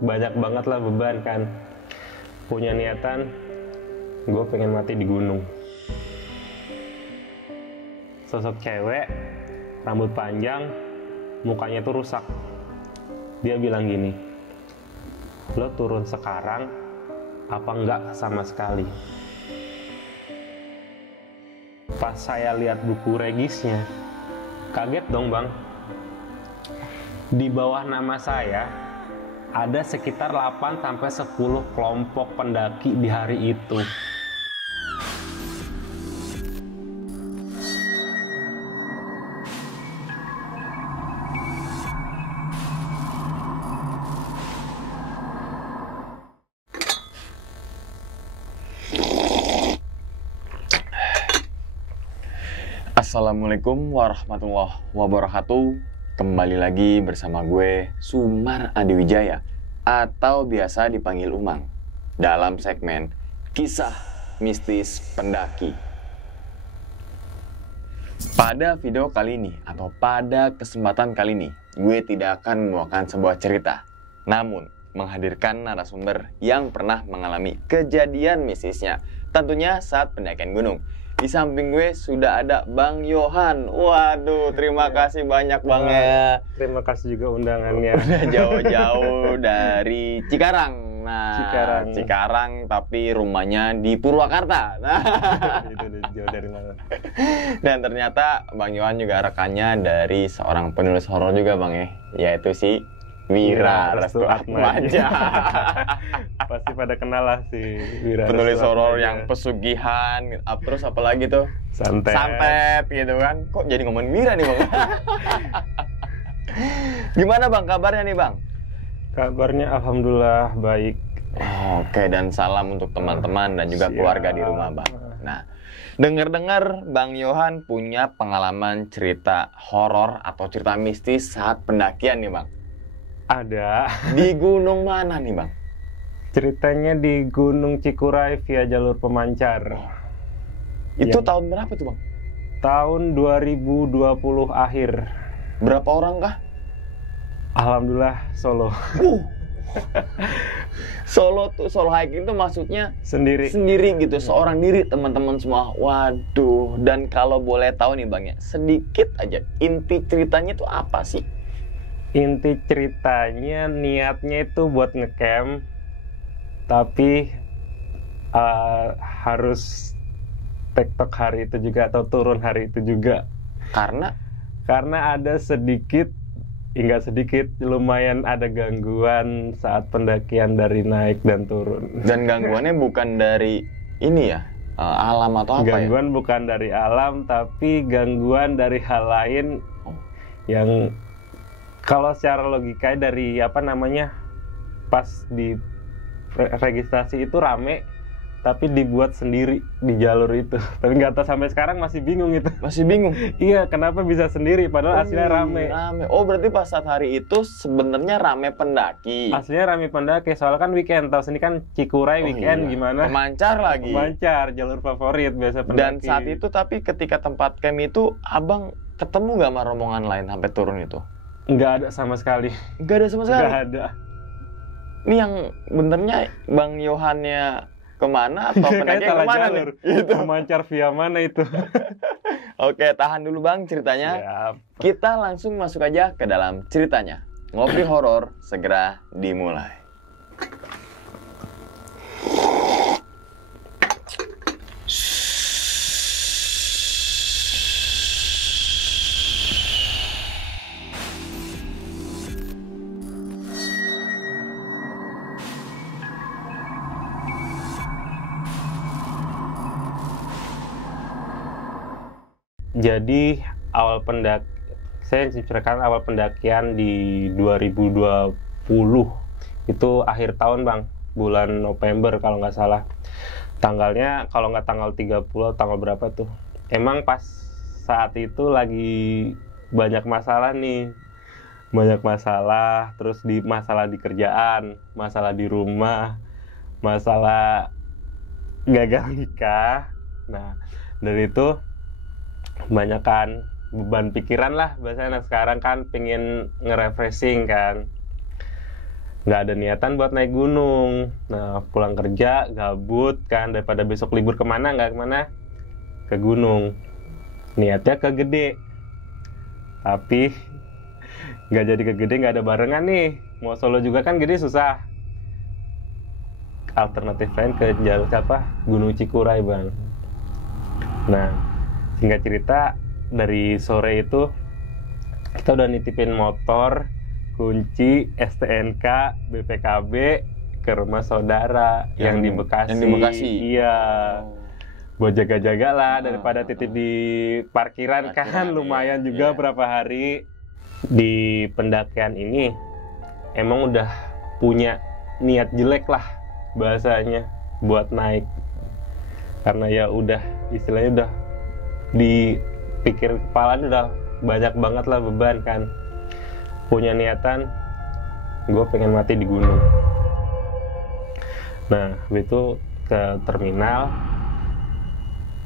banyak banget lah beban kan. Punya niatan, gue pengen mati di gunung. Sosok cewek, rambut panjang, mukanya tuh rusak. Dia bilang gini, lo turun sekarang, apa enggak sama sekali? Pas saya lihat buku regisnya, kaget dong bang. Di bawah nama saya, ada sekitar 8-10 kelompok pendaki di hari itu. Assalamualaikum warahmatullahi wabarakatuh. Kembali lagi bersama gue Sumar Adiwijaya atau biasa dipanggil Umang dalam segmen Kisah Mistis Pendaki. Pada video kali ini atau pada kesempatan kali ini, gue tidak akan membawakan sebuah cerita, namun menghadirkan narasumber yang pernah mengalami kejadian mistisnya, tentunya saat pendakian gunung. Di samping gue sudah ada Bang Yohan. Waduh, terima kasih banyak Bang ya. Terima kasih juga undangannya. Udah jauh-jauh dari Cikarang. Nah, Cikarang tapi rumahnya di Purwakarta. Nah, itu jauh dari mana? Dan ternyata Bang Yohan juga rekannya dari seorang penulis horor juga Bang ya, yaitu si Wira Restu Atmaja. Pasti pada kenal lah si Wira. Penulis horor yang pesugihan, terus apalagi tuh? Santet gitu kan. Kok jadi ngomongin Wira nih Bang? Gimana Bang kabarnya nih Bang? Kabarnya alhamdulillah baik. Oke, dan salam untuk teman-teman dan juga keluarga di rumah Bang. Nah, dengar-dengar Bang Yohan punya pengalaman cerita horor atau cerita mistis saat pendakian nih Bang. Ada. Di gunung mana nih Bang? Ceritanya di Gunung Cikuray via jalur pemancar. Itu tahun berapa tuh Bang? Tahun 2020 akhir. Berapa orang kah? Alhamdulillah solo. Solo hiking itu maksudnya Sendiri gitu, seorang diri teman-teman semua. Waduh, dan kalau boleh tahu nih Bang ya, sedikit aja inti ceritanya itu apa sih? Inti ceritanya niatnya itu buat ngecamp, tapi harus tektok hari itu juga atau turun hari itu juga. Karena ada sedikit, enggak sedikit, lumayan ada gangguan saat pendakian dari naik dan turun. Dan gangguannya bukan dari ini ya, alam atau apa? Gangguan bukan dari alam, tapi gangguan dari hal lain yang kalau secara logika dari pas di registrasi itu rame, tapi dibuat sendiri di jalur itu. Tapi nggak tahu sampai sekarang masih bingung itu. Masih bingung? Iya, kenapa bisa sendiri padahal aslinya rame. Oh, berarti pas saat hari itu sebenarnya rame pendaki. Aslinya rame pendaki, soalnya kan weekend. Tahu sini kan Cikuray weekend iya. Gimana? Pemancar lagi. Pemancar, jalur favorit biasa pendaki. Dan saat itu tapi ketika tempat camp itu abang ketemu nggak sama rombongan lain sampai turun itu? Nggak ada sama sekali. Nggak ada sama sekali? Nggak ada. Ini yang benernya Bang Yohannya kemana atau pendakian kemana nih? Gitu. Pemancar via mana itu? Oke, tahan dulu Bang ceritanya. Siap. Kita langsung masuk aja ke dalam ceritanya. Ngopi horor segera dimulai. Jadi saya ceritakan awal pendakian di 2020 itu akhir tahun Bang, bulan November kalau nggak salah. Tanggalnya kalau nggak tanggal 30, tanggal berapa tuh. Emang pas saat itu lagi banyak masalah nih. Banyak masalah, terus masalah di kerjaan, masalah di rumah, masalah gagal nikah. Nah, dari itu kebanyakan beban pikiran lah, bahasa anak sekarang kan pengen nge-refreshing kan. nggak ada niatan buat naik gunung. Nah, pulang kerja gabut kan, daripada besok libur kemana, nggak kemana, ke gunung. Niatnya ke Gede, tapi nggak jadi ke Gede, nggak ada barengan nih. Mau solo juga kan Gede susah. Alternatif lain ke jalur Gunung Cikuray bang. Nah, singkat cerita, dari sore itu kita udah nitipin motor, kunci, STNK, BPKB ke rumah saudara yang di Bekasi. Yang di Bekasi. Iya. Buat jaga-jaga lah daripada titip di parkiran kan, lumayan juga berapa hari. Di pendakian ini emang udah punya niat jelek lah bahasanya buat naik, karena ya udah istilahnya udah dipikir kepala udah banyak banget lah beban kan. Punya niatan gue pengen mati di gunung. Nah, itu ke terminal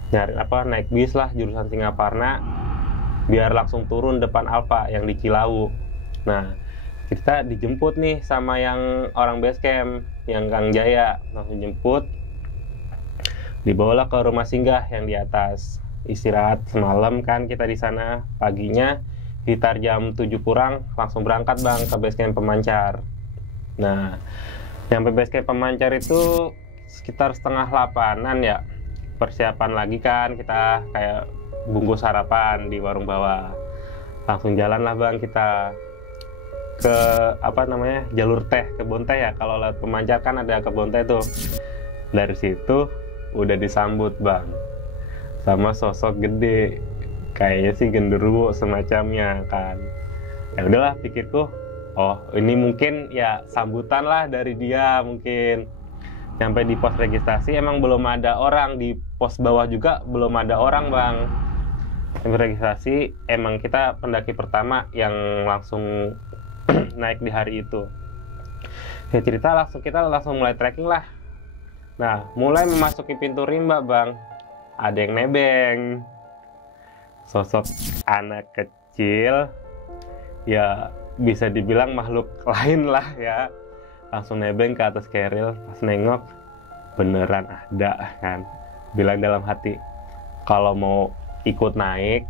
nyari naik bis lah jurusan Singaparna biar langsung turun depan Alfa yang di Cilawu. Nah, kita dijemput nih sama yang orang base camp, yang Kang Jaya, langsung jemput, dibawalah ke rumah singgah yang di atas. Istirahat semalam kan kita di sana, paginya sekitar jam 7 kurang langsung berangkat bang ke base camp Pemancar. Nah, nyampe base camp Pemancar itu sekitar setengah 8-an ya. Persiapan lagi kan, kita kayak bungkus sarapan di warung bawah. Langsung jalan lah bang kita ke jalur teh, kebun teh ya. Kalau lewat Pemancar kan ada kebun teh tuh. Dari situ udah disambut bang sama sosok Gede, kayaknya sih genderuwo semacamnya kan. Ya udahlah, pikirku, oh ini mungkin ya sambutan lah dari dia mungkin. Sampai di pos registrasi emang belum ada orang, di pos bawah juga belum ada orang bang. Sampai registrasi emang kita pendaki pertama yang langsung naik di hari itu. Ya kita langsung mulai trekking lah. Nah, mulai memasuki pintu rimba bang, ada yang nebeng. Sosok anak kecil, ya bisa dibilang makhluk lain lah ya. Langsung nebeng ke atas keril, pas nengok beneran ada kan. Bilang dalam hati, kalau mau ikut naik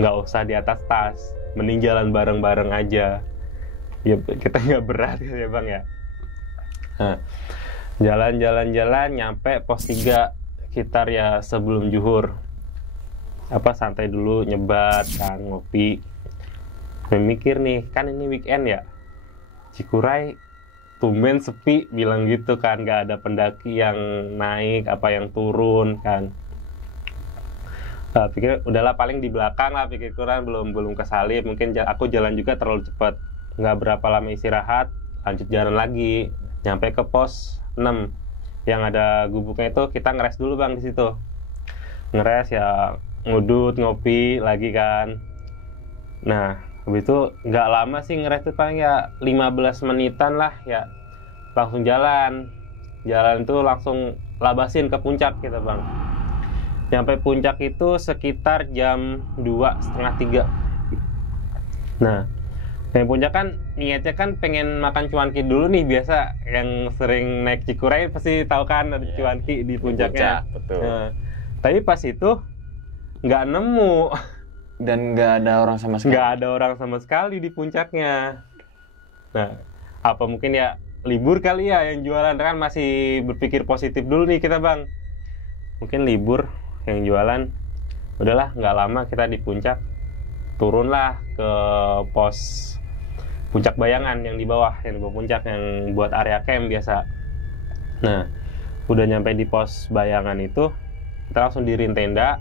nggak usah di atas tas, mending jalan bareng-bareng aja. Ya kita nggak berat ya bang ya. Nah, jalan nyampe pos 3 sekitar ya sebelum zuhur. Santai dulu, nyebat kan, ngopi. Mikir nih, kan ini weekend ya, Cikuray tumben sepi, bilang gitu kan, gak ada pendaki yang naik yang turun kan. Pikir udahlah paling di belakang lah, pikir kurang belum kesalip, mungkin aku jalan juga terlalu cepat. Nggak berapa lama istirahat, lanjut jalan lagi, nyampe ke pos 6 yang ada gubuknya itu. Kita ngeres dulu bang di situ, ngeres ya, ngudut, ngopi lagi kan. Nah, habis itu nggak lama sih ngeres itu, paling ya 15 menitan lah ya, langsung jalan tuh langsung labasin ke puncak kita bang. Nyampe puncak itu sekitar jam 2:30, 3. Nah, yang puncak kan niatnya kan pengen makan cuanki dulu nih, biasa yang sering naik Cikuray pasti tahu kan ada cuanki di puncaknya. Betul. Nah, tapi pas itu nggak nemu. Dan nggak ada orang sama sekali. Nggak ada orang sama sekali di puncaknya. Nah, apa mungkin ya libur kali ya yang jualan, kan masih berpikir positif dulu nih kita bang. Mungkin libur yang jualan. Udahlah, nggak lama kita di puncak. Turunlah ke pos puncak bayangan yang di bawah puncak yang buat area camp biasa. Nah, udah nyampe di pos bayangan itu, kita langsung diriin tenda,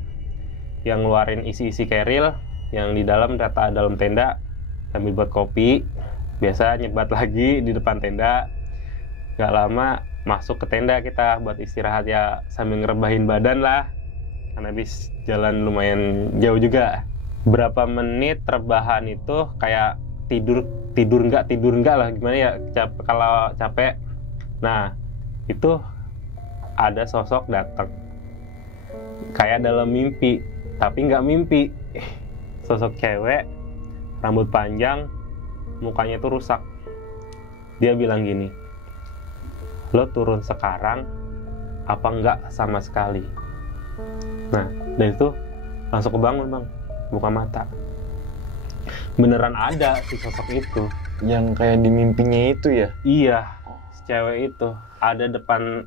yang ngeluarin isi-isi keril, yang di dalam dalam tenda, sambil buat kopi, biasa nyebat lagi di depan tenda. Gak lama masuk ke tenda kita buat istirahat ya, sambil ngerebahin badan lah, karena habis jalan lumayan jauh juga. Berapa menit rebahan itu kayak tidur enggak lah, gimana ya, kalau capek. Nah, itu ada sosok datang kayak dalam mimpi, tapi nggak mimpi. Sosok cewek, rambut panjang, mukanya tuh rusak, Dia bilang gini, lo turun sekarang apa enggak sama sekali. Nah, dari itu langsung kebangun bang, buka mata. Beneran ada si sosok itu. Yang kayak di mimpinya itu ya? Iya, si cewek itu ada depan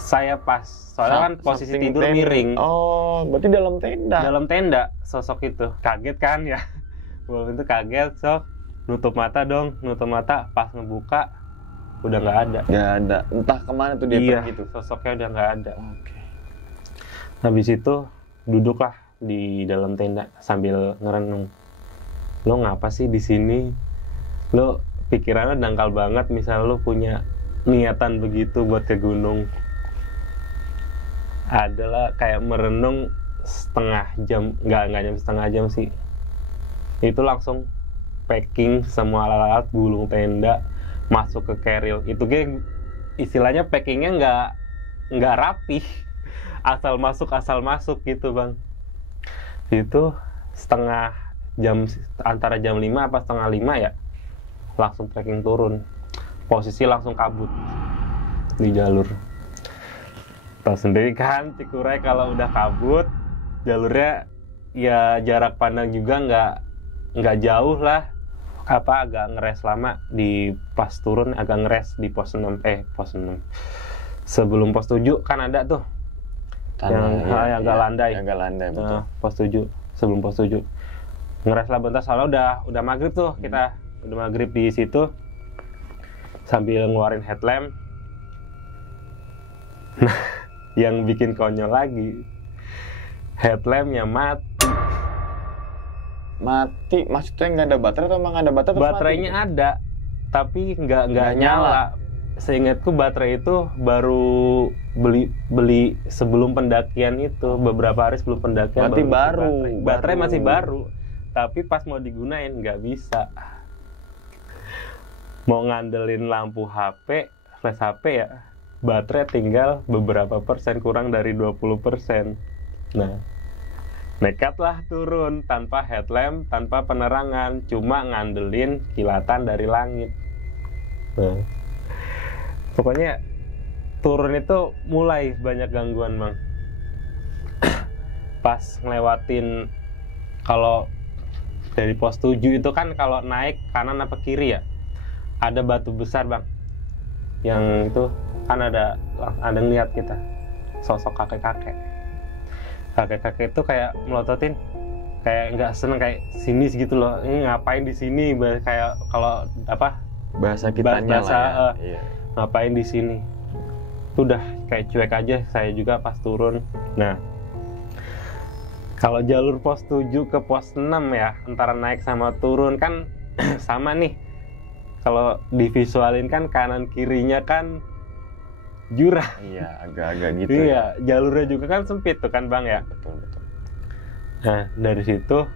saya pas. Soalnya kan posisi tidur miring. Oh, berarti dalam tenda? Dalam tenda sosok itu. Kaget kan ya? Waktu itu kaget, sok nutup mata dong, nutup mata, pas ngebuka udah nggak ada. Nggak ada, entah kemana tuh dia pergi gitu. Sosoknya udah nggak ada. Oke. Habis itu duduklah di dalam tenda sambil ngerenung. Lo ngapa sih di sini? Lo pikirannya dangkal banget, misal lo punya niatan begitu buat ke gunung. Adalah kayak merenung setengah jam, nggak nyampe setengah jam sih. Itu langsung packing semua alat-alat, gulung tenda, masuk ke keril. Itu kayak istilahnya packingnya nggak rapih, asal masuk gitu bang. Itu setengah jam, antara jam 5 apa setengah 5 ya, langsung trekking turun. Posisi langsung kabut di jalur. Tahu sendiri kan Cikuray kalau udah kabut, jalurnya ya jarak pandang juga nggak jauh lah. Agak ngeres lama di pas turun, agak ngeres di pos 6. Sebelum pos 7 kan ada tuh yang agak landai. Agak landai betul. Pos 7, sebelum pos 7. Ngeres lah bentar, soalnya udah maghrib tuh kita. Udah maghrib di situ sambil ngeluarin headlamp. Nah, yang bikin konyol lagi, headlampnya mati. Mati maksudnya nggak ada baterai atau emang ada baterai? Baterainya mati? Ada, tapi nggak nyala. Seingatku baterai itu baru beli sebelum pendakian itu, beberapa hari sebelum pendakian. Berarti baru. Baterai masih baru, tapi pas mau digunain nggak bisa. Mau ngandelin lampu HP, flash HP ya, baterai tinggal beberapa persen, kurang dari 20%. Nah, nekatlah turun tanpa headlamp, tanpa penerangan, cuma ngandelin kilatan dari langit. Nah, pokoknya turun itu mulai banyak gangguan bang. Pas ngelewatin, kalau dari pos 7 itu kan kalau naik kanan apa kiri ya, ada batu besar bang. Yang itu kan ada ngeliat kita sosok kakek-kakek itu kayak melototin, kayak nggak seneng, kayak sinis gitu loh. Ini ngapain di sini, kayak kalau apa bahasa kitanya lah ya. Ngapain di sini. Itu udah kayak cuek aja saya juga pas turun. Nah, kalau jalur pos 7 ke pos 6 ya, antara naik sama turun kan sama nih. Kalau divisualin kan kanan kirinya kan jurang. Iya, agak-agak gitu. Iya, jalurnya juga kan sempit tuh kan bang ya. Betul. Nah, dari situ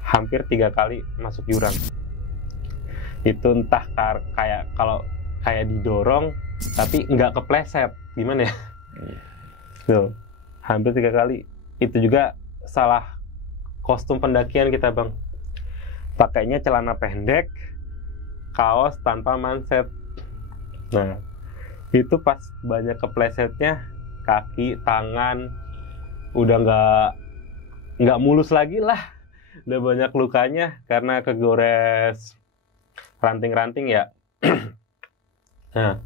hampir 3 kali masuk jurang. Itu entah kayak kalau kayak didorong tapi nggak kepleset, gimana ya? Tuh, hampir 3 kali. Itu juga salah kostum pendakian kita bang. Pakainya celana pendek, kaos tanpa manset. Nah, itu pas banyak keplesetnya, kaki, tangan udah nggak mulus lagi lah, udah banyak lukanya karena kegores ranting-ranting ya. Nah,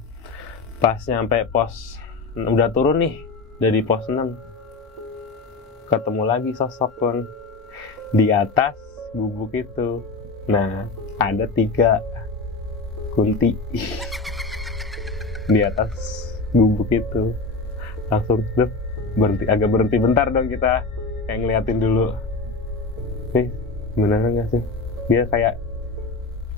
pas nyampe pos, udah turun nih dari pos 6, ketemu lagi sosok bang di atas gubuk itu. Nah, ada 3 kunti di atas gubuk itu. Langsung agak berhenti bentar dong kita, kayak ngeliatin dulu, beneran nggak sih? Dia kayak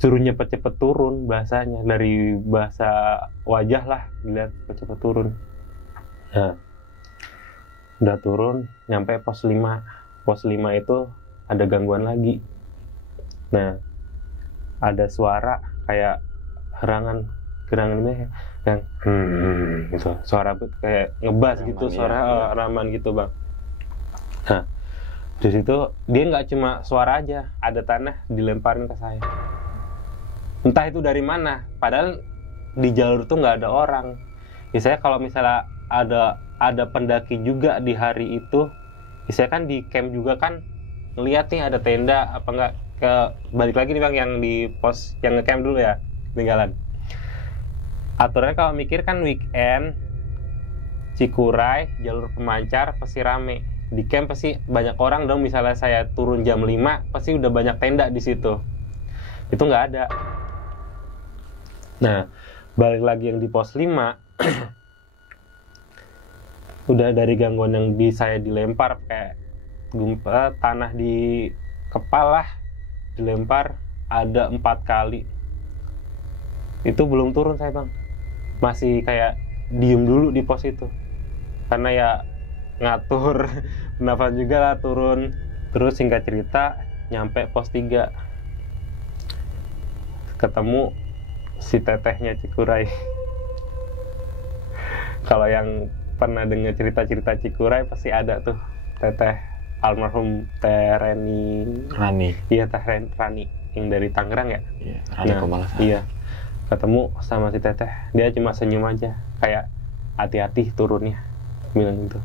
suruh cepet-cepet turun, bahasanya dari bahasa wajah lah, dilihat cepet-cepet turun. Nah, udah turun nyampe pos 5 itu ada gangguan lagi. Nah, ada suara kayak gerangan ini yang gitu, suara kayak ngebas raman gitu, suara raman gitu bang. Nah, di situ dia nggak cuma suara aja, ada tanah dilemparin ke saya. entah itu dari mana, padahal di jalur tuh nggak ada orang. Misalnya kalau misalnya ada pendaki juga di hari itu, misalnya kan di camp juga kan ngeliat nih ada tenda apa enggak, ke balik lagi nih Bang yang di pos yang ngecamp dulu ya, tinggalan. Aturannya kalau mikir kan weekend Cikuray, jalur pemancar pasti rame. Di camp pasti banyak orang dong, misalnya saya turun jam 5, pasti udah banyak tenda di situ. Itu nggak ada. Nah, balik lagi yang di pos 5, udah dari gangguan yang saya dilempar kayak tanah di kepala, dilempar ada 4 kali. Itu belum turun saya Bang. Masih kayak diem dulu di pos itu. Karena ya ngatur nafas juga lah turun. Terus singkat cerita nyampe pos 3, ketemu si tetehnya Cikuray. Kalau yang pernah dengar cerita-cerita Cikuray pasti ada tuh teteh almarhum Teh Rani. Iya, Teh Rani yang dari Tangerang ya. Iya, Rani Komalasan. Iya, ketemu sama si teteh, dia cuma senyum aja kayak hati-hati turunnya, bilang gitu.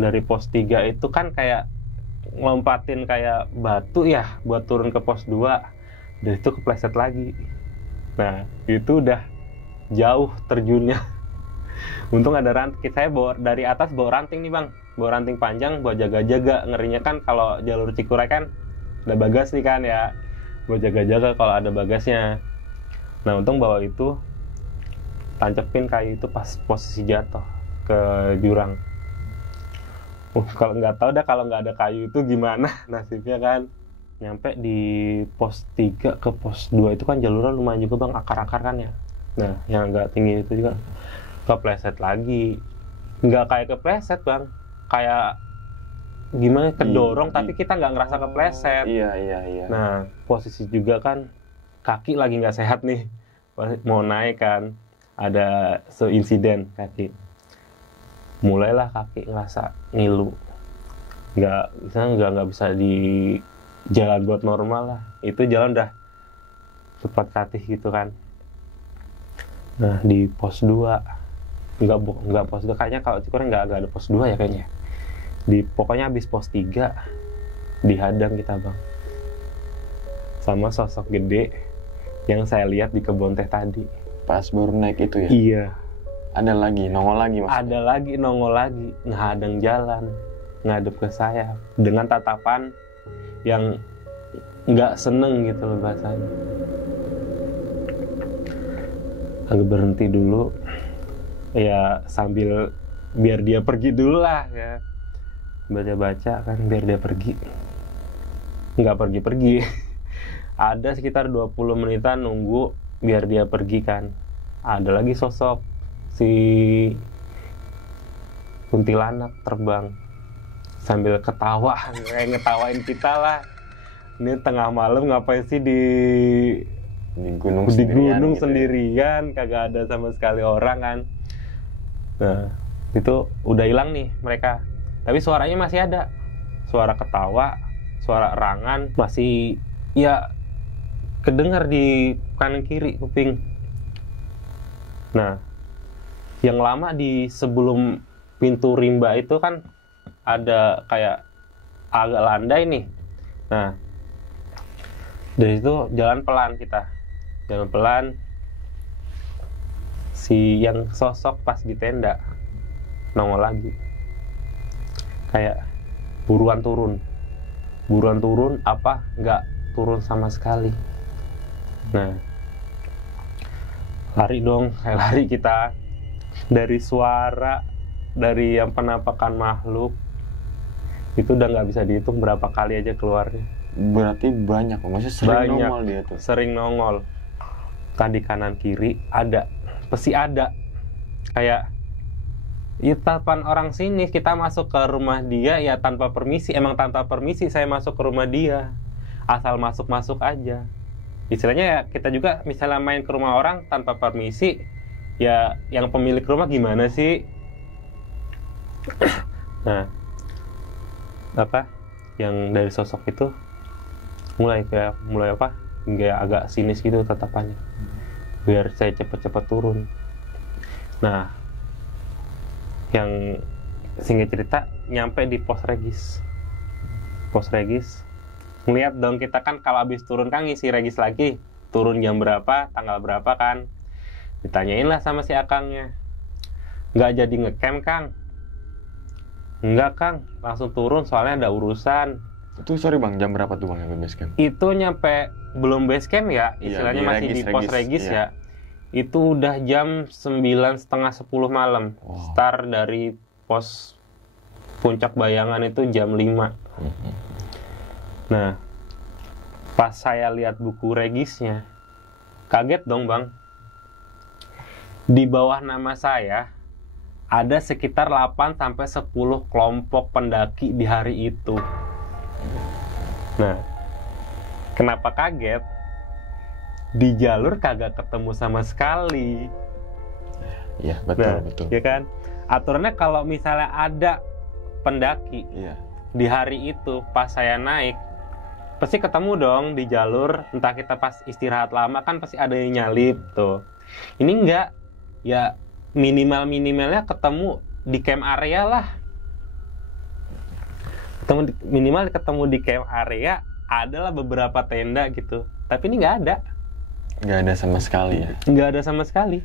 Dari pos 3 itu kan kayak lompatin kayak batu ya buat turun ke pos 2, dan itu kepleset lagi. Nah itu udah jauh terjunnya. Untung ada ranting, saya bawa dari atas, bawa ranting nih Bang, bawa ranting panjang buat jaga-jaga. Ngerinya kan kalau jalur Cikuray kan ada bagas nih kan ya, buat jaga-jaga kalau ada bagasnya. Nah untung bawa itu, tancepin kayu itu pas posisi jatuh ke jurang. Kalau nggak tahu dah kalau nggak ada kayu itu gimana nasibnya kan. Nyampe di pos 3 ke pos 2 itu kan jalurnya lumayan juga Bang, akar-akar kan ya. Nah yang agak tinggi itu juga kepleset lagi. Nggak kayak kepleset Bang, kayak gimana, kedorong tapi kita nggak ngerasa kepleset. Iya. Nah posisi juga kan kaki lagi nggak sehat nih, mau naik kan, ada seinsiden kaki, mulailah kaki ngerasa ngilu, nggak bisa di jalan buat normal lah. Itu jalan udah cepat katih gitu kan. Nah di pos 2 nggak pos 2 kayaknya, kalau Cikuray nggak ada pos 2 ya kayaknya. Pokoknya habis pos 3 dihadang kita Bang sama sosok gede yang saya lihat di kebun teh tadi. Pas baru naik itu ya? Iya. Ada lagi, nongol lagi maksudnya? Ada lagi, nongol lagi, ngehadang jalan, ngadep ke saya dengan tatapan yang nggak seneng gitu loh bahasanya. Agak berhenti dulu, ya sambil biar dia pergi dulu lah ya, baca-baca kan biar dia pergi. Nggak pergi-pergi. Ada sekitar 20 menitan nunggu biar dia pergi kan. Ada lagi sosok si kuntilanak terbang sambil ketawa, kayak ngetawain kita lah. Ini tengah malam ngapain sih di gunung sendirian, kagak ada sama sekali orang kan. Nah itu udah hilang nih mereka, tapi suaranya masih ada, suara ketawa, suara erangan masih ya kedengar di kanan kiri kuping. Nah yang lama di sebelum pintu rimba itu kan ada kayak agak landai nih. Nah dari itu jalan pelan kita, jalan pelan. Si yang sosok pas di tenda nongol lagi, kayak buruan turun apa nggak turun sama sekali. Nah lari dong, kayak lari kita. Dari suara, dari yang penampakan makhluk itu udah nggak bisa dihitung berapa kali aja keluarnya. Berarti banyak, maksudnya sering banyak, nongol dia tuh. Sering nongol. Tadi kanan kiri ada, pasti ada. Kayak ya tatapan orang sini, kita masuk ke rumah dia ya tanpa permisi. Emang tanpa permisi saya masuk ke rumah dia, asal masuk aja. Istilahnya ya kita juga misalnya main ke rumah orang tanpa permisi, ya yang pemilik rumah gimana sih? Nah apa yang dari sosok itu mulai apa, nggak agak sinis gitu tatapannya, biar saya cepet-cepet turun. Nah, yang singkat cerita nyampe di pos regis, ngeliat dong kita kan kalau habis turun kan ngisi regis lagi, turun jam berapa, tanggal berapa kan, ditanyain lah sama si akangnya, nggak jadi ngecamp Kang? Enggak Kang, langsung turun soalnya ada urusan. Itu sorry Bang, jam berapa tuh Bang nyampe base camp? Itu nyampe belum base camp ya, istilahnya masih di pos regis iya. ya. Itu udah jam 9:30 10 malam. Wow. Start dari pos Puncak Bayangan itu jam 5. Nah, pas saya lihat buku regisnya, kaget dong Bang. Di bawah nama saya ada sekitar 8-10 kelompok pendaki di hari itu. Nah, kenapa kaget? Di jalur kagak ketemu sama sekali. Iya, betul, betul. Ya kan? Aturannya kalau misalnya ada pendaki Iya. di hari itu pas saya naik, pasti ketemu dong di jalur. Entah kita pas istirahat lama kan pasti ada yang nyalip tuh. Ini enggak. Ya minimalnya ketemu di camp area lah. Minimal ketemu di camp area, adalah beberapa tenda gitu. Tapi ini nggak ada. Nggak ada sama sekali ya? Nggak ada sama sekali.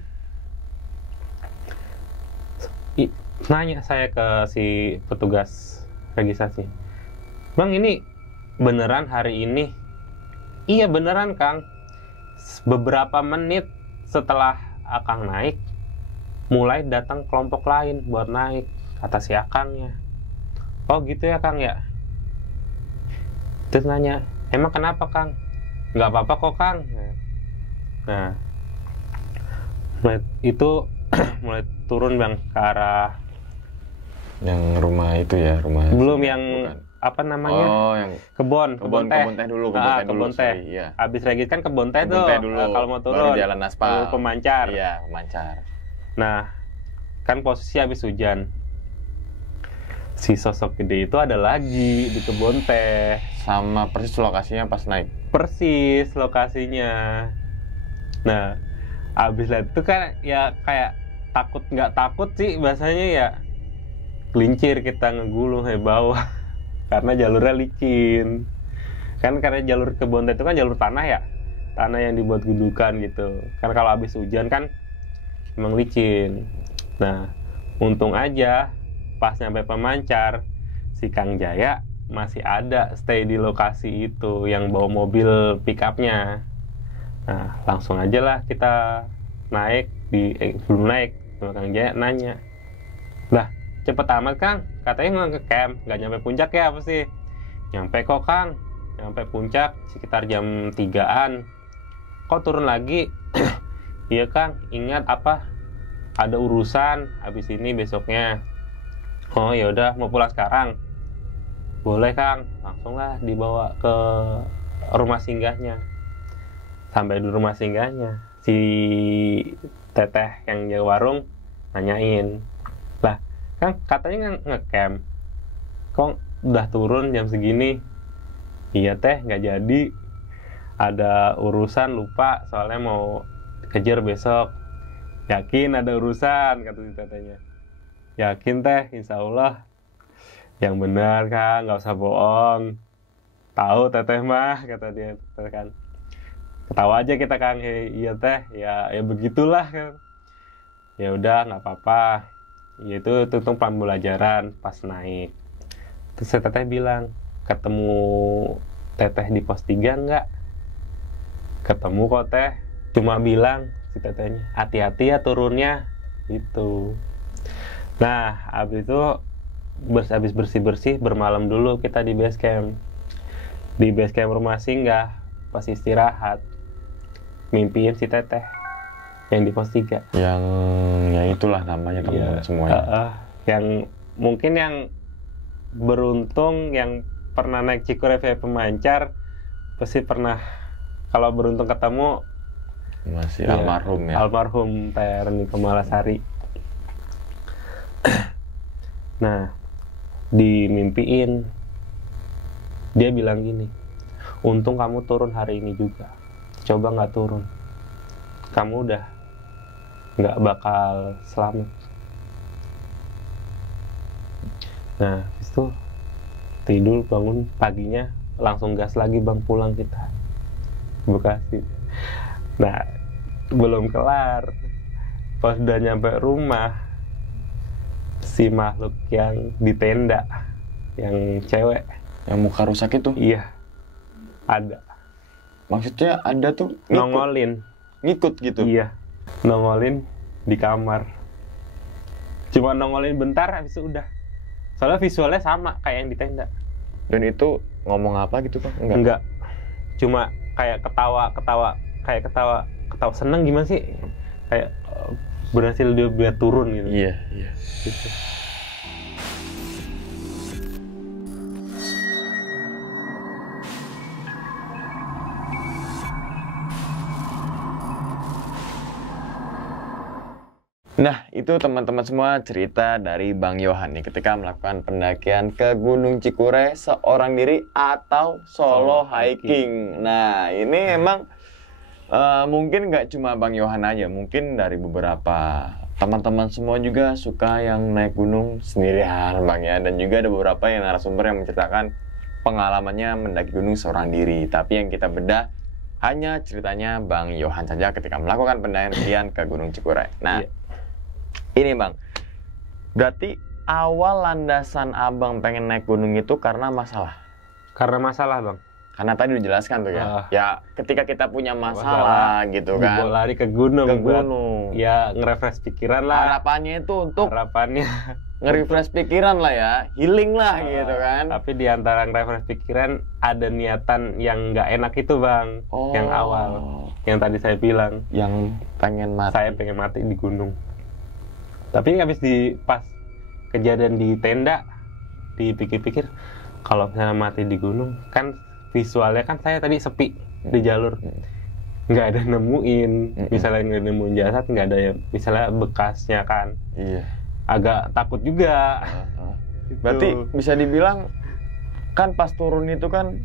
Nanya saya ke si petugas registrasi, Bang ini beneran hari ini? Iya beneran Kang. Beberapa menit setelah Akang naik, mulai datang kelompok lain buat naik, kata si Akangnya. Oh gitu ya Kang ya? Terus nanya, emang kenapa Kang? Nggak apa-apa kok Kang. Nah, itu mulai turun Bang ke arah yang rumah itu ya, rumah belum yang bukan. Apa namanya? Oh, yang kebon teh dulu, kebon teh. Iya. Habis regis kan kebon teh tuh. Dulu. Kalau mau turun baru jalan aspal. Pemancar. Iya, pemancar. Nah, kan posisi habis hujan. Si sosok gede itu ada lagi di kebon teh. Sama persis lokasinya pas naik. Persis lokasinya. Nah, habis itu kan ya kayak takut nggak takut sih bahasanya ya. Kelincir kita ngegulung ke bawah karena jalurnya licin. Kan karena jalur kebun teh itu kan jalur tanah ya. Tanah yang dibuat gundukan gitu. Karena kalau habis hujan kan emang licin. Nah, untung aja pas nyampe pemancar si Kang Jaya masih ada stay di lokasi itu yang bawa mobil pick-up-nya. Nah, langsung aja lah kita naik belum naik sama Kang Jaya nanya. Lah, cepet amat Kang, katanya nggak ke camp, nggak nyampe puncak ya apa sih? Nyampe kok Kang, nyampe puncak sekitar jam 3-an. Kok turun lagi? Iya Kang, ingat apa? Ada urusan habis ini besoknya. Oh ya udah, mau pulang sekarang? Boleh Kang, langsung lah dibawa ke rumah singgahnya. Sampai di rumah singgahnya, si teteh yang jaga warung nanyain, lah Kang katanya nge-camp, kok udah turun jam segini? Iya teh, nggak jadi, ada urusan, lupa soalnya mau kejar besok. Yakin ada urusan, kata si tetehnya. Yakin teh, insya Allah. Yang benar Kang, nggak usah bohong. Tahu teteh mah, kata dia kan. Ketawa aja kita Kang, iya teh, ya begitulah kan. Ya udah nggak apa-apa. Ya itu tuh pembelajaran pas naik. Terus teteh bilang, ketemu teteh di pos 3 nggak? Ketemu kok teh. Cuma bilang si tetehnya, hati-hati ya turunnya. Gitu. Nah, habis itu habis bersih-bersih bermalam dulu kita di base camp. Di base camp rumah singgah pas istirahat mimpiin si teteh yang di pos 3. Yang ya itulah namanya teman semuanya. Yang mungkin yang beruntung yang pernah naik Cikurey via pemancar pasti pernah, kalau beruntung ketemu masih ya, almarhum ya. Almarhum Teh Reni Kemalasari. Nah, dimimpiin dia bilang gini, untung kamu turun hari ini juga. coba nggak turun, kamu udah nggak bakal selamat. Nah, habis itu tidur, bangun paginya langsung gas lagi bang, pulang kita Bekasi. Nah, belum kelar, pas udah nyampe rumah, si makhluk yang di tenda, yang cewek, Yang muka rusak itu? iya, ada Maksudnya ada tuh nongolin. ngikut gitu? Iya, nongolin di kamar. Cuma nongolin bentar, habis itu udah. Soalnya visualnya sama kayak yang di tenda. Dan itu ngomong apa gitu Bang? Enggak. Cuma kayak ketawa seneng gimana sih? Kayak berhasil dia biar turun gitu. Iya. Gitu. Nah, itu teman-teman semua cerita dari Bang Yohan nih ketika melakukan pendakian ke Gunung Cikuray seorang diri atau solo hiking. Nah, ini emang mungkin nggak cuma Bang Yohan aja, mungkin dari beberapa teman-teman semua juga suka yang naik gunung sendirian Bang ya. Dan juga ada beberapa yang narasumber yang menceritakan pengalamannya mendaki gunung seorang diri. Tapi yang kita bedah hanya ceritanya Bang Yohan saja ketika melakukan pendakian ke Gunung Cikuray. Nah, ini Bang, berarti awal landasan Abang pengen naik gunung itu karena masalah? Karena masalah bang. Karena tadi dijelaskan tuh ya, ya ketika kita punya masalah gitu kan, lari ke gunung. gunung. Ya nge-refresh pikiran lah. Harapannya itu untuk Harapannya nge-refresh pikiran lah ya, healing lah gitu kan. Tapi di antara nge-refresh pikiran ada niatan yang nggak enak itu bang. Yang awal, yang tadi saya bilang. Yang pengen mati. Saya pengen mati di gunung. Tapi habis pas kejadian di tenda, dipikir-pikir kalau misalnya mati di gunung, kan visualnya kan saya tadi sepi di jalur, nggak ada nemuin, misalnya nggak nemuin jasad, nggak ada yang misalnya bekasnya kan, agak takut juga. Berarti bisa dibilang kan pas turun itu kan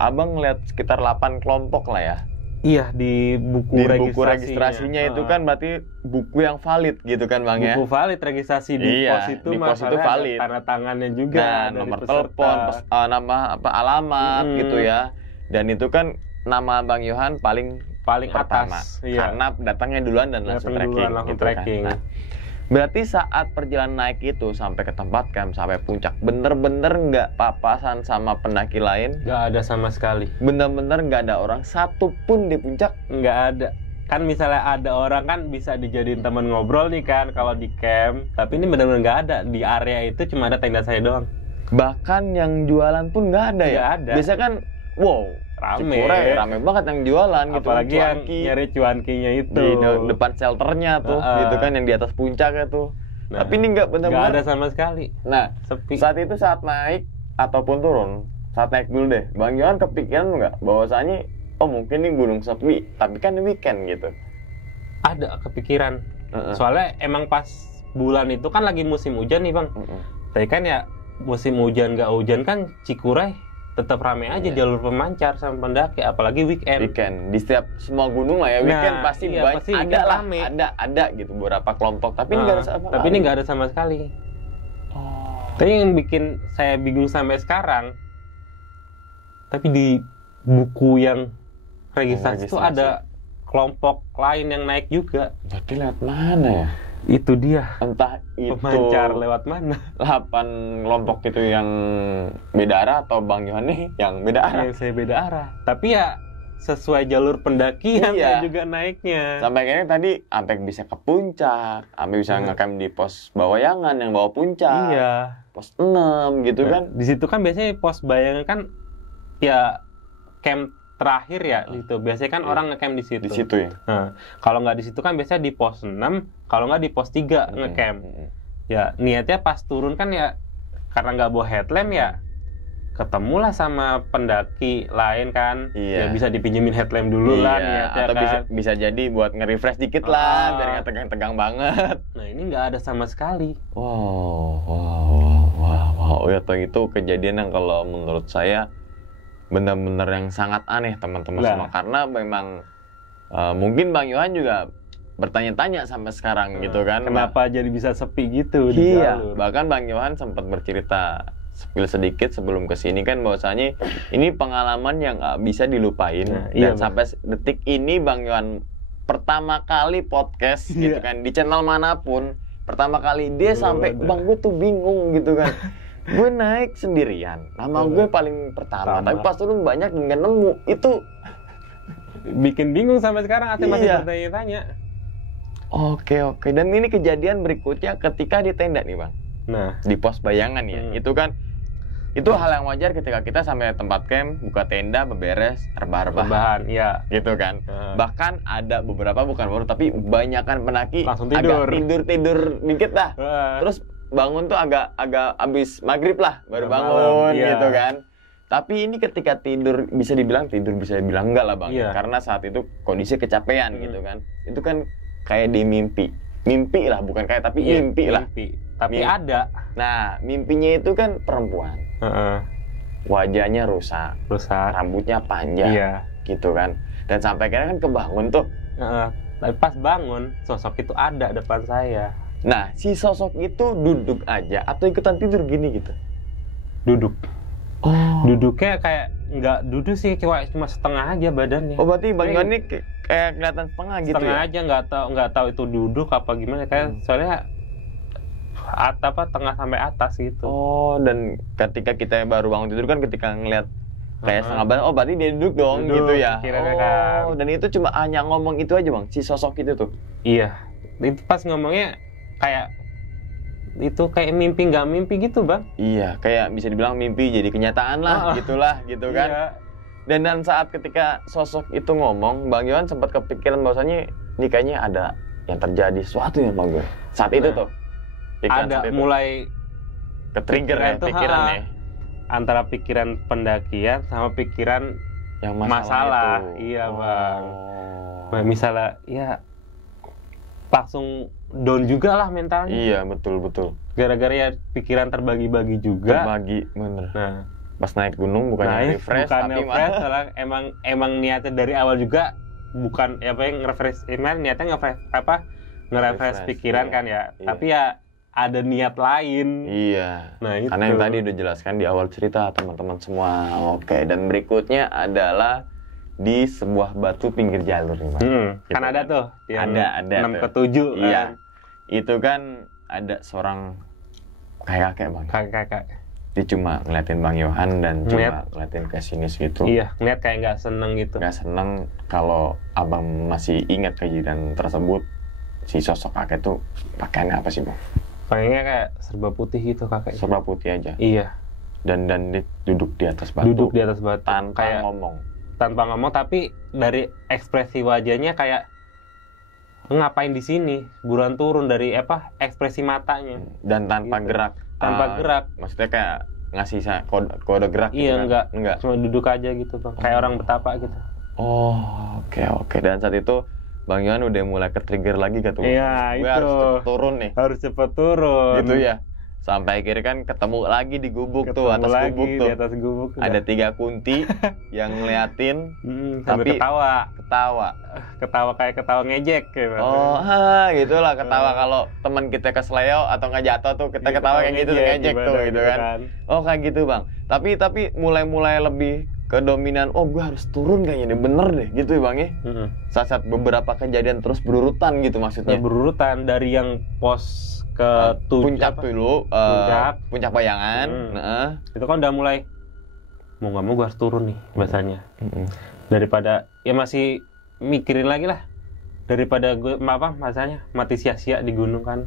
Abang ngeliat sekitar 8 kelompok lah ya. Iya, di buku registrasinya itu kan berarti buku yang valid gitu kan Bang ya. Buku valid registrasi di pos itu, di pos itu valid. Tanda tangannya juga, nomor telepon, nama alamat gitu ya. Dan itu kan nama Bang Yohan paling pertama, atas. Iya. Karena datangnya duluan dan langsung tracking. Langsung gitu tracking. Kan. Nah, berarti saat perjalanan naik itu sampai ke tempat camp, sampai puncak, bener-bener nggak papasan sama pendaki lain? Nggak ada sama sekali. Bener-bener nggak ada orang satu pun di puncak? Nggak ada. Kan misalnya ada orang kan bisa dijadiin teman ngobrol nih kan kalau di camp. Tapi ini bener-bener nggak ada. Di area itu cuma ada tenda saya doang. Bahkan yang jualan pun nggak ada ya? Nggak ada. Biasanya kan, wow, rame banget yang jualan gitu. Apalagi yang nyari cuankinya itu di depan shelternya tuh, gitu kan, yang di atas puncaknya tuh. Nah, tapi ini nggak benar-benar. Nggak ada sama sekali. Nah, sepi. Saat itu saat naik ataupun turun, saat naik dulu deh, Bang Yohan kepikiran nggak bahwasanya mungkin ini gunung sepi, tapi kan weekend gitu? Ada kepikiran. Soalnya emang pas bulan itu kan lagi musim hujan nih Bang. Tapi kan ya musim hujan nggak hujan kan Cikuray tetap ramai aja jalur pemancar sama pendaki, apalagi weekend. Di setiap semua gunung lah ya, weekend pasti banyak, pasti ada lah, ada gitu beberapa kelompok. Tapi ini nggak ada sama. Tapi ini nggak ada sama sekali. Tapi yang bikin saya bingung sampai sekarang, tapi di buku yang registrasi itu ada kelompok lain yang naik juga. Berarti lewat mana ya? Itu dia. Entah itu pemancar lewat mana. 8 kelompok itu yang beda arah atau Bang Yohan nih yang beda arah? Yang saya beda arah. Tapi ya sesuai jalur pendakian juga naiknya. Sampai kayaknya tadi sampai bisa ke puncak, sampai bisa ngecamp di pos Bawayangan yang bawa puncak. Iya. Pos 6 gitu kan. Di situ kan biasanya pos Bawayangan kan ya camp terakhir ya gitu. Biasanya kan orang ngecamp di situ. Di situ ya. Nah, kalau nggak di situ kan biasanya di pos 6, kalau nggak di pos 3 ngecamp. Ya niatnya pas turun kan ya karena nggak bawa headlamp ya ketemulah sama pendaki lain kan. Ya bisa dipinjemin headlamp dulu lah niatnya atau kan. bisa jadi buat nge-refresh dikit lah biar nggak tegang-tegang banget. Nah ini nggak ada sama sekali. Wow. Ya toh itu kejadian yang kalau menurut saya benar-benar yang sangat aneh teman-teman Lah. semua, karena memang mungkin Bang Yohan juga bertanya-tanya sampai sekarang gitu kan, Kenapa jadi bisa sepi gitu di iya, jalur? bahkan Bang Yohan sempat bercerita spill sedikit sebelum kesini kan, bahwasanya ini pengalaman yang nggak bisa dilupain. Nah, Dan iya, Bang. sampai detik ini Bang Yohan pertama kali podcast gitu Iya. kan di channel manapun, pertama kali dia Belum sampai ada. Bang, gue tuh bingung gitu kan. Gue naik sendirian, nama gue paling pertama, tapi pas turun banyak nggak nemu. Itu Bikin bingung sampai sekarang, Ate masih Iya. bertanya-tanya. oke. Dan ini kejadian berikutnya ketika di tenda nih Bang, Nah, di pos bayangan ya. Itu kan itu hal yang wajar ketika kita sampai tempat camp, buka tenda, beberes, rebah-rebah bahan, ya. gitu kan. Bahkan ada beberapa, bukan baru, tapi banyakan pendaki Langsung agak tidur. tidur dikit dah. Terus bangun tuh agak abis maghrib lah baru Udah bangun malam, iya. gitu kan. Tapi ini ketika tidur bisa dibilang enggak lah Bang. Iya. Karena saat itu kondisi kecapean gitu kan. Itu kan kayak di mimpi lah, bukan kayak, tapi Iya, mimpi lah. Tapi Mimpi. ada. Nah, mimpinya itu kan perempuan, wajahnya rusak, rambutnya panjang Iya. gitu kan. Dan sampai akhirnya kan kebangun tuh. Tapi pas bangun, sosok itu ada depan saya. Nah, si sosok itu duduk aja atau ikutan tidur gini gitu? Duduk. Oh. Duduknya kayak nggak duduk sih, cuma setengah aja badannya. Oh, berarti Bang Yohan ini kayak kelihatan setengah gitu Setengah ya? aja, nggak tahu itu duduk apa gimana, kayak soalnya tengah sampai atas gitu. Oh, dan ketika kita baru bangun tidur kan, ketika ngelihat kayak setengah badan, oh berarti dia duduk dong Duduk, gitu ya? kira-kira kan. Oh, dan itu cuma hanya ngomong itu aja Bang, si sosok itu tuh? Iya. Itu pas ngomongnya kayak itu kayak mimpi nggak mimpi gitu, Bang. Iya, kayak bisa dibilang mimpi jadi kenyataan lah, gitulah gitu kan. Iya. Dan saat ketika sosok itu ngomong, Bang Yohan sempat kepikiran bahwasanya ini kayaknya ada yang terjadi sesuatu ya Bang Yohan. Saat itu tuh. Pikiran Ada saat itu. mulai ke-trigger ya pikiran tuh, pikiran ya. antara pikiran pendakian sama pikiran Yang masalah. itu. Iya, Bang. Oh. Nah, misalnya ya langsung down juga lah mentalnya. Iya, betul. Gara-gara ya pikiran terbagi-bagi juga. Terbagi, bener. Nah, Pas naik gunung bukannya refresh, bukan tapi refresh, soalnya emang niatnya dari awal juga bukan apa yang nge-refresh, niatnya nge-refresh pikiran iya. kan ya. Iya. Tapi ya ada niat lain. Iya. Nah, itu. Karena yang tadi udah jelaskan di awal cerita teman-teman semua. Oke, dan berikutnya adalah di sebuah batu pinggir jalur nih, Bang. Gitu Kan ada tuh yang Ada 6 tuh. ke 7 kan. Iya. Itu kan ada seorang kakek Bang. Kakak. Dia cuma ngeliatin Bang Yohan dan cuma ngeliatin ke sini gitu. Iya, ngeliat kayak nggak seneng gitu. Nggak seneng kalau abang masih ingat kejadian tersebut. Si sosok kakek tuh pakaiannya apa sih Bang? Pakainya kayak serba putih gitu kakek. Serba putih aja. Iya. Dan dia duduk di atas batu. Duduk di atas batu. Tanpa kayak ngomong. Tanpa ngomong, tapi dari ekspresi wajahnya kayak ngapain di sini? Buruan turun dari ekspresi matanya. Dan tanpa Gitu. gerak. Tanpa gerak. Maksudnya kayak ngasih kode gerak gitu Iya, kan? enggak. Cuma duduk aja gitu, Bang. Kayak orang betapa gitu. Oh, oke. Dan saat itu Bang Yohan udah mulai ke-trigger lagi gitu. Iya, Gue itu. harus cepet turun nih. Harus cepet turun. Gitu ya. Sampai akhirnya kan ketemu lagi di gubuk Ketemu tuh, atas lagi gubuk tuh. di atas gubuk. Ada 3 kunti yang ngeliatin, sambil tapi ketawa kayak ketawa ngejek kayak. Oh, gitulah ketawa kalau teman kita kesleo atau nggak jatuh tuh kita ketawa kayak gitu, ngejek tuh gitu kan. Oh, kayak gitu Bang. Tapi mulai lebih ke dominan. Oh, gue harus turun kayaknya deh, bener deh gitu ya Bang ya. Saat beberapa kejadian terus berurutan gitu maksudnya. Berurutan dari yang pos ke puncak dulu, puncak bayangan. Itu kan udah mulai mau nggak mau gue harus turun nih bahasanya. Daripada ya masih mikirin lagi lah, daripada gue masanya mati sia-sia di gunung kan.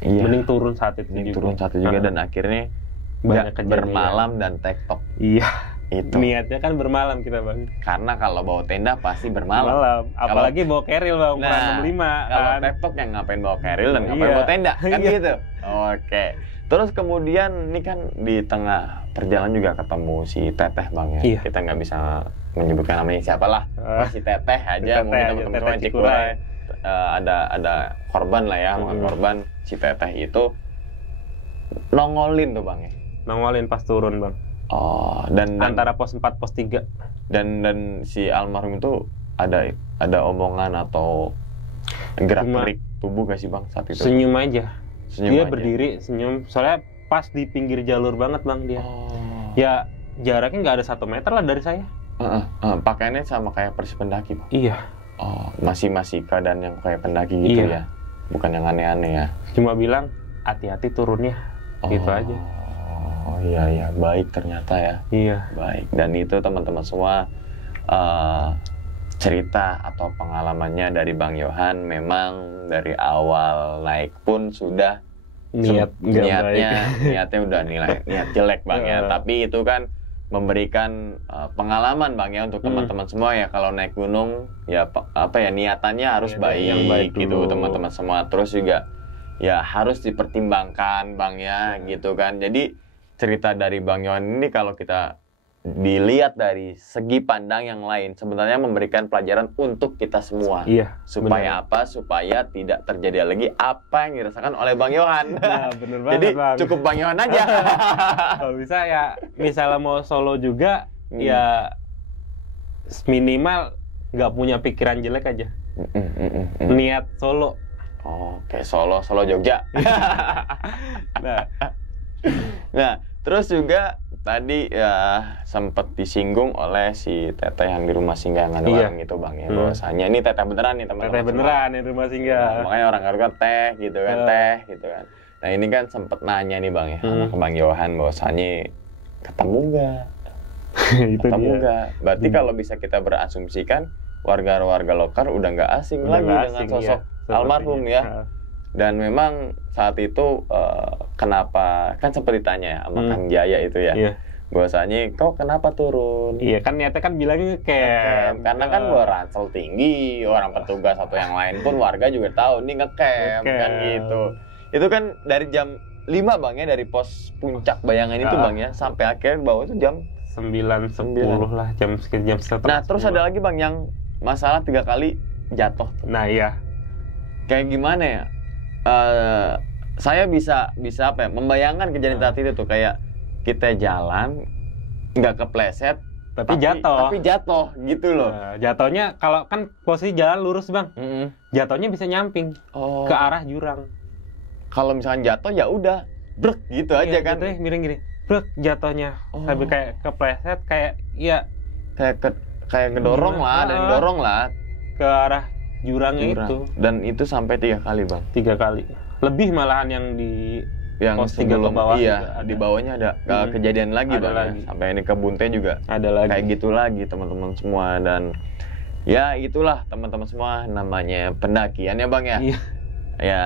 Iya. Mending turun saat itu juga. Dan akhirnya banyak nggak bermalam dan tektok. Iya. Itu. Niatnya kan bermalam kita Bang. Karena kalau bawa tenda pasti bermalam. Apalagi bawa keril Bang, ukuran 65 kalau kan. tektok yang ngapain bawa keril dan ngapain bawa tenda kan Iya. gitu. Oke. Terus kemudian ini kan di tengah perjalanan juga ketemu si Teteh Bang ya. Iya. Kita nggak bisa menyebutkan namanya siapa lah. Si Teteh aja, mungkin teman-teman Cikuray. Ada korban lah ya, bukan korban. Si Teteh itu nongolin tuh Bang ya. Nongolin pas turun Bang. Oh, dan Antara pos 4 pos 3. dan si almarhum itu ada omongan atau gerak-gerik tubuh gak sih Bang saat itu? Senyum aja. Senyum Dia aja. berdiri senyum. Soalnya pas di pinggir jalur banget Bang dia. Oh. Ya jaraknya nggak ada 1 meter lah dari saya. Pakaiannya sama kayak persis pendaki Bang. Iya. Oh, masih keadaan yang kayak pendaki gitu Iya. ya. Bukan yang aneh-aneh ya. Cuma bilang hati-hati turunnya. Gitu aja. Oh iya, baik ternyata ya. Iya. Baik. Dan itu teman-teman semua cerita atau pengalamannya dari Bang Yohan. Memang dari awal naik pun sudah niatnya udah niat jelek Bang ya. Tapi itu kan memberikan pengalaman Bang ya untuk teman-teman semua ya. Kalau naik gunung ya niatannya harus baik gitu teman-teman semua. Terus juga ya harus dipertimbangkan Bang ya gitu kan. Jadi cerita dari Bang Yohan ini kalau kita dilihat dari segi pandang yang lain sebenarnya memberikan pelajaran untuk kita semua. Iya. Supaya apa? Supaya tidak terjadi lagi apa yang dirasakan oleh Bang Yohan. Nah, bener banget, Jadi Bang. cukup Bang Yohan aja. Kalau bisa ya misalnya mau solo juga ya minimal nggak punya pikiran jelek aja. Niat solo. Oke, Solo Jogja. Nah, terus juga tadi ya sempat disinggung oleh si Teteh yang di rumah singgah yang bareng gitu Bang ya. Bahwasanya ini Teteh beneran nih teman-teman. Teteh beneran di rumah singgah. Nah, makanya orang Garut kan teh gitu kan, teh gitu kan. Nah, ini kan sempat nanya nih Bang ya sama ke Bang Yohan bahwasanya ketemu nggak? Ketemu nggak? Berarti kalau bisa kita berasumsikan warga-warga lokal udah nggak asing lagi dengan sosok almarhum ya. Dan memang saat itu kenapa kan sempat ditanya ya sama Kang Jaya itu ya. Bahwasanya kau kenapa turun? Iya kan niatnya kan bilangnya camp. Karena kan bawa ransel tinggi, orang petugas atau yang lain pun warga juga tahu ini ngecamp kan gitu. Itu kan dari jam 5 Bang ya dari pos puncak Bayangan itu Bang ya sampai akhirnya bawah itu jam 9.10 lah jam setengah. Nah, terus ada lagi Bang yang masalah 3 kali jatuh. Nah, iya. Kayak gimana ya? Saya bisa apa ya? Membayangkan kejadian saat itu tuh kayak kita jalan nggak kepleset tapi jatuh gitu loh. Nah, jatuhnya kalau kan posisi jalan lurus Bang. Jatuhnya bisa nyamping ke arah jurang. Kalau misalkan jatuh ya udah brek gitu aja kan. Gitu, miring gini. Brek jatuhnya. Sampai kayak kepleset kayak kayak ngedorong lah dan dorong lah ke arah jurangnya itu. Dan itu sampai 3 kali Bang. 3 kali. Lebih malahan yang di yang pos 3 ke bawah. Iya, di bawahnya ada kejadian lagi Bang. Lagi. Sampai ini ke Bunte juga ada lagi. Kayak gitu lagi teman-teman semua. Dan ya itulah teman-teman semua namanya pendakian ya Bang ya. Iya. Ya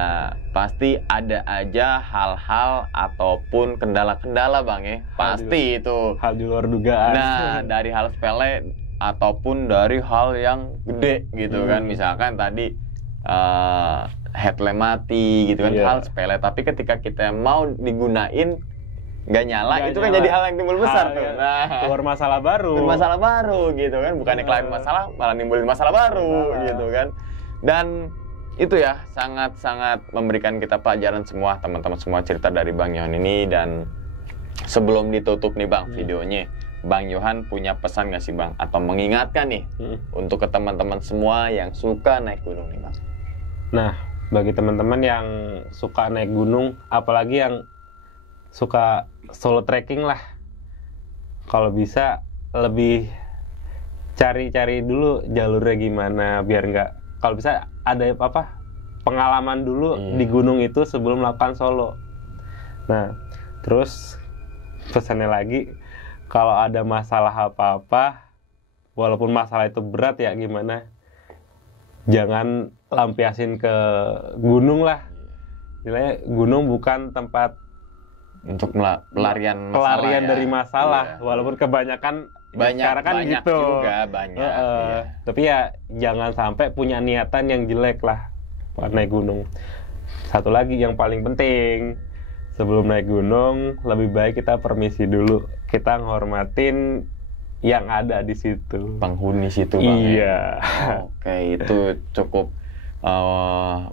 pasti ada aja hal-hal ataupun kendala-kendala Bang ya. Pasti itu hal di luar dugaan. Nah, dari hal sepele ataupun dari hal yang gede gitu kan. Misalkan tadi headlamp mati gitu kan, hal sepele. Tapi ketika kita mau digunain nggak nyala, itu kan jadi hal yang timbul besar tuh. Nah, keluar masalah baru. Keluar masalah baru gitu kan. Bukannya kelarin masalah, malah nimbulin masalah baru gitu kan. Dan itu ya sangat-sangat memberikan kita pelajaran semua teman-teman semua cerita dari Bang Yohan ini. Dan sebelum ditutup nih Bang videonya, Bang Yohan punya pesan nggak sih Bang? Atau mengingatkan nih untuk ke teman-teman semua yang suka naik gunung nih Bang? Nah, bagi teman-teman yang suka naik gunung, apalagi yang suka solo trekking lah, kalau bisa lebih cari-cari dulu jalurnya gimana, biar nggak, kalau bisa ada pengalaman dulu di gunung itu sebelum melakukan solo. Nah, terus pesannya lagi, kalau ada masalah apa-apa, walaupun masalah itu berat ya gimana, jangan lampiasin ke gunung lah. Nilainya gunung bukan tempat untuk pelarian dari masalah. Iya. Walaupun kebanyakan sekarang kan banyak gitu. Juga banyak. Iya. Tapi ya jangan sampai punya niatan yang jelek lah naik gunung. Satu lagi yang paling penting, sebelum naik gunung lebih baik kita permisi dulu. Kita nghormatin yang ada di situ. Penghuni situ Bang. Iya. Oke, itu cukup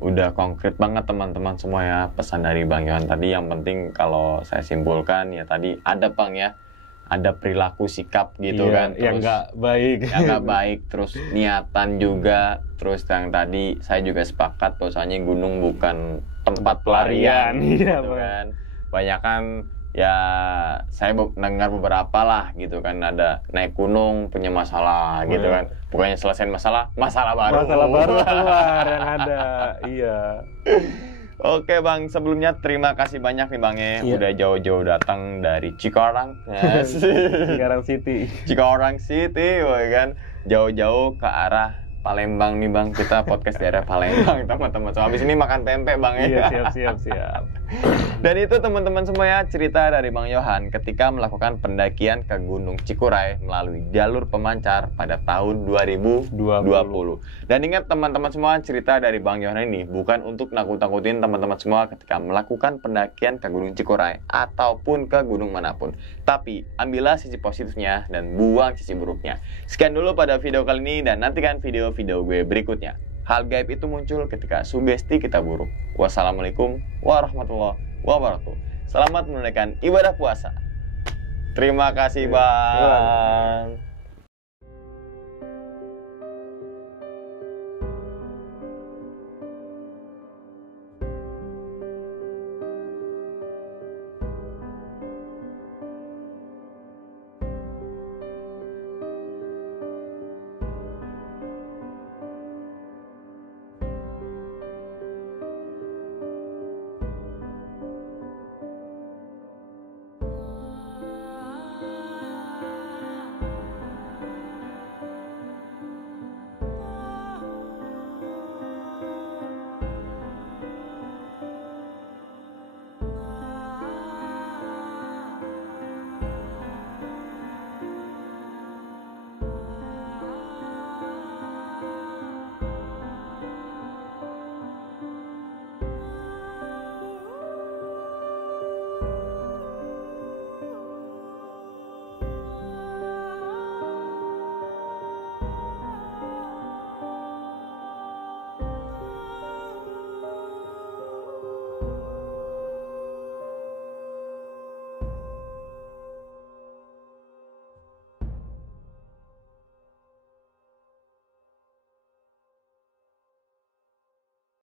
udah konkret banget teman-teman semua ya pesan dari Bang Yohan tadi. Yang penting kalau saya simpulkan ya tadi ada Bang ya, ada perilaku sikap gitu Iya, kan, yang terus nggak baik. yang nggak baik, terus niatan juga, terus yang tadi saya juga sepakat bahwasanya gunung bukan tempat pelarian Iya, gitu Bang. kan. Banyak kan ya saya dengar beberapa lah gitu kan, ada naik gunung punya masalah gitu kan, bukannya selesai masalah baru Masalah baru keluar yang ada. Iya. Oke Bang, sebelumnya terima kasih banyak nih Bang ya, Iya. udah jauh-jauh datang dari Cikarang. Cikarang City. Cikarang City, woy kan. Jauh-jauh ke arah Palembang nih Bang, kita podcast daerah Palembang teman-teman. So, habis ini makan pempek Bang ya. Iya, siap. Dan itu teman-teman semua ya, cerita dari Bang Yohan ketika melakukan pendakian ke Gunung Cikuray melalui jalur pemancar pada tahun 2020. Dan ingat teman-teman semua, cerita dari Bang Yohan ini bukan untuk nakut-nakutin teman-teman semua ketika melakukan pendakian ke Gunung Cikuray ataupun ke gunung manapun. Tapi ambillah sisi positifnya dan buang sisi buruknya. Sekian dulu pada video kali ini, dan nantikan video-video gue berikutnya. Hal gaib itu muncul ketika sugesti kita buruk. Wassalamualaikum warahmatullahi wabarakatuh. Selamat menunaikan ibadah puasa. Terima kasih Bang.